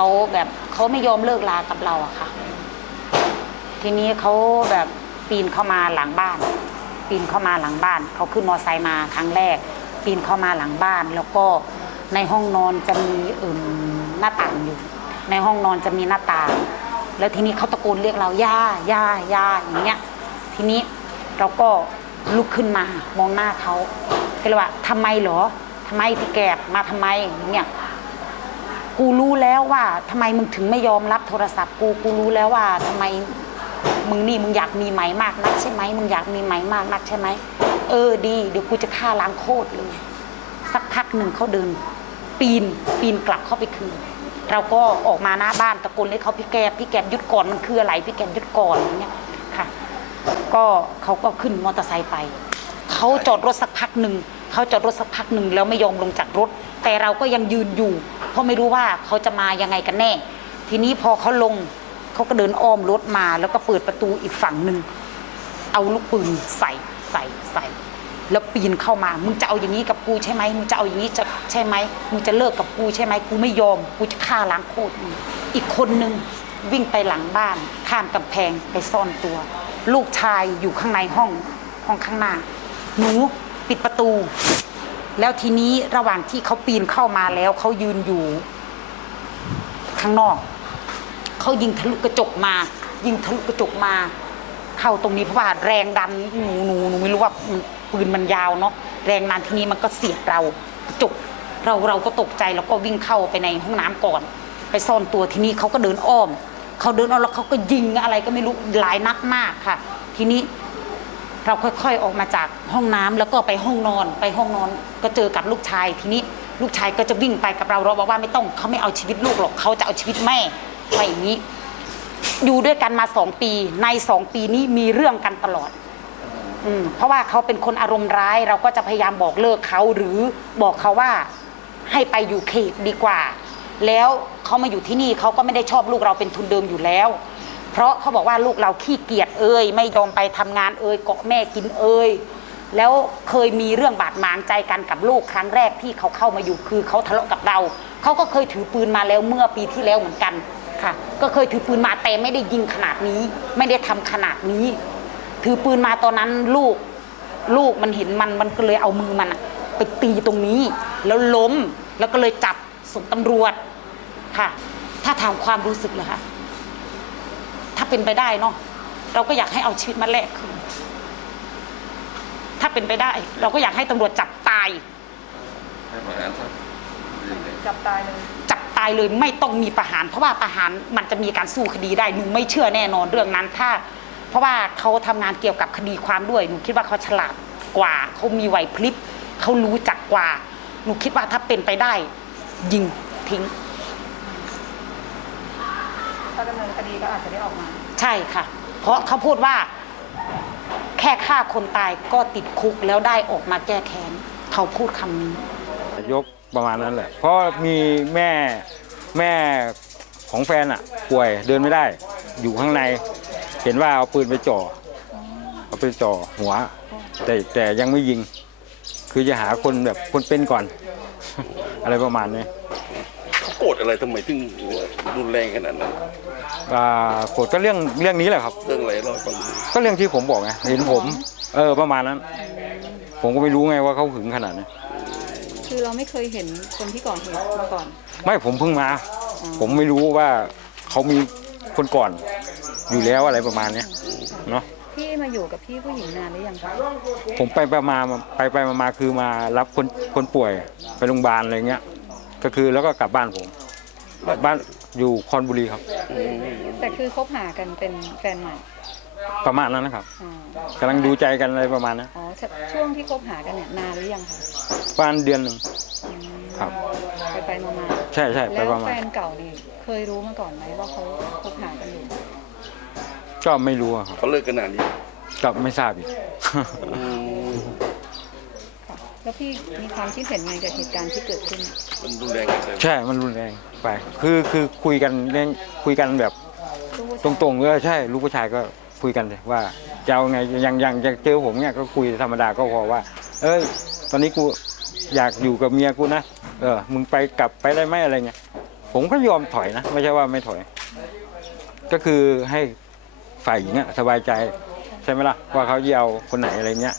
เขาแบบเขาไม่ยอมเลิกลากับเราอะค่ะ ทีนี้เขาแบบปีนเข้ามาหลังบ้าน ปีนเข้ามาหลังบ้าน เขาขึ้นมอไซค์มาครั้งแรก ปีนเข้ามาหลังบ้าน แล้วก็ในห้องนอนจะมีเอิ่มหน้าต่างอยู่ ในห้องนอนจะมีหน้าต่าง แล้วทีนี้เขาตะโกนเรียกเราย่าย่าย่าอย่างเงี้ย ทีนี้เราก็ลุกขึ้นมามองหน้าเขาก็เลยว่าทำไมเหรอทำไมพี่แกบมาทำไมอย่างเงี้ย กูรู้แล้วว่าทำไมมึงถึงไม่ยอมรับโทรศัพท์กูกูรู้แล้วว่าทำไมมึงนี่มึงอยากมีไหมมากนักใช่ไหมมึงอยากมีไหมมากนักใช่ไหมเออดีเดี๋ยวกูจะฆ่าล้างโคตรเลยสักพักหนึ่งเขาเดิน ปีนปีนกลับเข้าไปคืนเราก็ออกมาหน้าบ้านตะโกนเรียกเขาพี่แกพี่แกหยุดก่อนมันคืออะไรพี่แกหยุดก่อนอย่างเงี้ยค่ะ ก็เขาก็ขึ้นมอเตอร์ไซค์ไปเขาจอดรถสักพักหนึ่งเขาจอดรถสักพักหนึ่งแล้วไม่ยอมลงจากรถ แต่เราก็ยังยืนอยู่ เพราะไม่รู้ว่าเขาจะมายังไงกันแน่ ทีนี้พอเขาลงเขาก็เดินอ้อมรถมา แล้วก็เปิดประตูอีกฝั่งหนึ่งเอาลูกปืนใส่ใส่ใส่ แล้วปีนเข้ามามึงจะเอาอย่างนี้กับกูใช่ไหมมึงจะเอาอย่างนี้จะใช่ไหมมึงจะเลิกกับกูใช่ไหมกูไม่ยอมกูจะฆ่าล้างโคตรมึงอีกคนนึงวิ่งไปหลังบ้าน ข้ามกำแพงไปซ่อนตัว ลูกชายอยู่ข้างในห้องห้องข้างหน้าหนูปิดประตู แล้วทีนี้ระหว่างที่เขาปีนเข้ามาแล้วเขายืนอยู่ข้างนอก เขายิงทะลุกระจกมา ยิงทะลุกระจกมา เข้าตรงนี้เพราะว่าแรงดันหนูหนูหนูไม่รู้ว่าปืนมันยาวเนาะแรงดันทีนี้มันก็เสียดเรากระจกเราเราก็ตกใจแล้วก็วิ่งเข้าไปในห้องน้ำก่อน ไปซ่อนตัวทีนี้เขาก็เดินอ้อมเขาเดินอ้อมแล้วเขาก็ยิงอะไรก็ไม่รู้หลายนัดมากค่ะ ทีนี้ เราค่อยๆออกมาจากห้องน้ำแล้วก็ไปห้องนอน ไปห้องนอนก็เจอกับลูกชายทีนี้ลูกชายก็จะวิ่งไปกับเราเราบอกว่าไม่ต้องเขาไม่เอาชีวิตลูกหรอกเขาจะเอาชีวิตแม่ไปอย่างนี้ อยู่ด้วยกันมาสองปี ในสองปีนี้มีเรื่องกันตลอดอืมเพราะว่าเขาเป็นคนอารมณ์ร้าย เราก็จะพยายามบอกเลิกเขาหรือบอกเขาว่าให้ไปอยู่เขตดีกว่า แล้วเขามาอยู่ที่นี่เขาก็ไม่ได้ชอบลูกเราเป็นทุนเดิมอยู่แล้ว เพราะเขาบอกว่าลูกเราขี้เกียจเอ่ยไม่ยอมไปทำงานเอ่ยเกาะแม่กินเอ่ยแล้วเคยมีเรื่องบาดหมางใจกันกับลูกครั้งแรกที่เขาเข้ามาอยู่คือเขาทะเลาะกับเราเขาก็เคยถือปืนมาแล้วเมื่อปีที่แล้วเหมือนกันค่ะ ก็เคยถือปืนมาแต่ไม่ได้ยิงขนาดนี้ ไม่ได้ทำขนาดนี้ ถือปืนมาตอนนั้นลูกลูกมันเห็นมันมันก็เลยเอามือมันไปตีตรงนี้ แล้วล้มแล้วก็เลยจับส่งตำรวจค่ะ ถ้าถามความรู้สึกเลยค่ะ เป็นไปได้เนาะเราก็อยากให้เอาชีวิตมาแลกคืนถ้าเป็นไปได้ เราก็อยากให้ตำรวจจับตาย ให้ประหารซะจับตายเลย จับตายเลยไม่ต้องมีประหาร เพราะว่าประหารมันจะมีการสู้คดีได้หนูไม่เชื่อแน่นอนเรื่องนั้นถ้า เพราะว่าเขาทำงานเกี่ยวกับคดีความด้วยหนูคิดว่าเขาฉลาดกว่าเขามีไหวพริบเขารู้จักกว่าหนูคิดว่าถ้าเป็นไปได้ ยิงทิ้ง ถ้าดำเนินคดีก็อาจจะได้ออกมา ใช่ค่ะ เพราะเขาพูดว่า แค่ฆ่าคนตายก็ติดคุกแล้วได้ออกมาแก้แค้นเขาพูดคำนี้ ยกประมาณนั้นแหละ เพราะมีแม่แม่ของแฟนอะ ป่วยเดินไม่ได้ อยู่ข้างใน เห็นว่าเอาปืนไปจ่อเอาไปจ่อหัว แต่แต่ยังไม่ยิง คือจะหาคนแบบคนเป็นก่อน อะไรประมาณนี้เขา โกรธอะไรทำไมถึงรุนแรงขนาดนั้นอ่าโกรธก็เรื่องเรื่องนี้แหละครับ เรื่องอะไรเราให้ฟังดูก็เรื่องที่ผมบอกไงเห็นผม เออประมาณนั้น ผมก็ไม่รู้ไงว่าเขาหึงขนาดนี้นคือเราไม่เคยเห็นคนที่ก่อเหตุมาก่อน ไม่ผมเพิ่งมา ผมไม่รู้ว่าเขามีคนก่อน อยู่แล้วอะไรประมาณเนี้ยเนาะพี่มาอยู่กับพี่ผู้หญิงนานหรือยังคะผมไปไปมาไปไปมามาคือมารับคนคนป่วยไปโรงพยาบาลอะไรเงี้ย ก็คือแล้วก็กลับบ้านผมบ้านอยู่คอนบุรีครับ แต่คือคบหากันเป็นแฟนใหม่ประมาณนั้นนะครับอ๋อกำลังดูใจกันอะไรประมาณนั้นอ๋อช่วงที่คบหากันเนี่ยนานหรือยังคะประมาณเดือนหนึ่ง อืมครับ ไปไปมามาใช่ใช่ไปแล้วประมาแฟณนเก่านี่เคยรู้มาก่อนไหมว่าเขาคบหากันอยู่ก็ไม่รู้อะครับเขาเลิกกันนานนี้ ก็ไม่ทราบอีกค่ะ แล้วพี่มีความคิดเห็นไงกับเหตุการณ์ที่เกิดขึ้น มันรุนแรงกันเลยใช่ มันรุนแรงไป คือคือคุยกันเรื่องคุยกันแบบตรงๆก็ใช่ลูกผู้ชายก็คุยกันเลยว่าจะเอาไงยังยังยังเจอผมเนี่ยก็คุยธรรมดาก็พอว่า เอ้ย ตอนนี้กูอยากอยู่กับเมียกูนะเออมึงไปกลับไปได้ไหมอะไรเงี้ยผมผมก็ยอมถอยนะไม่ใช่ว่าไม่ถอย ก็คือให้ฝ่ายหญิงอะสบายใจใช่ไหมล่ะว่าเขาจะเอาคนไหนอะไรเงี้ย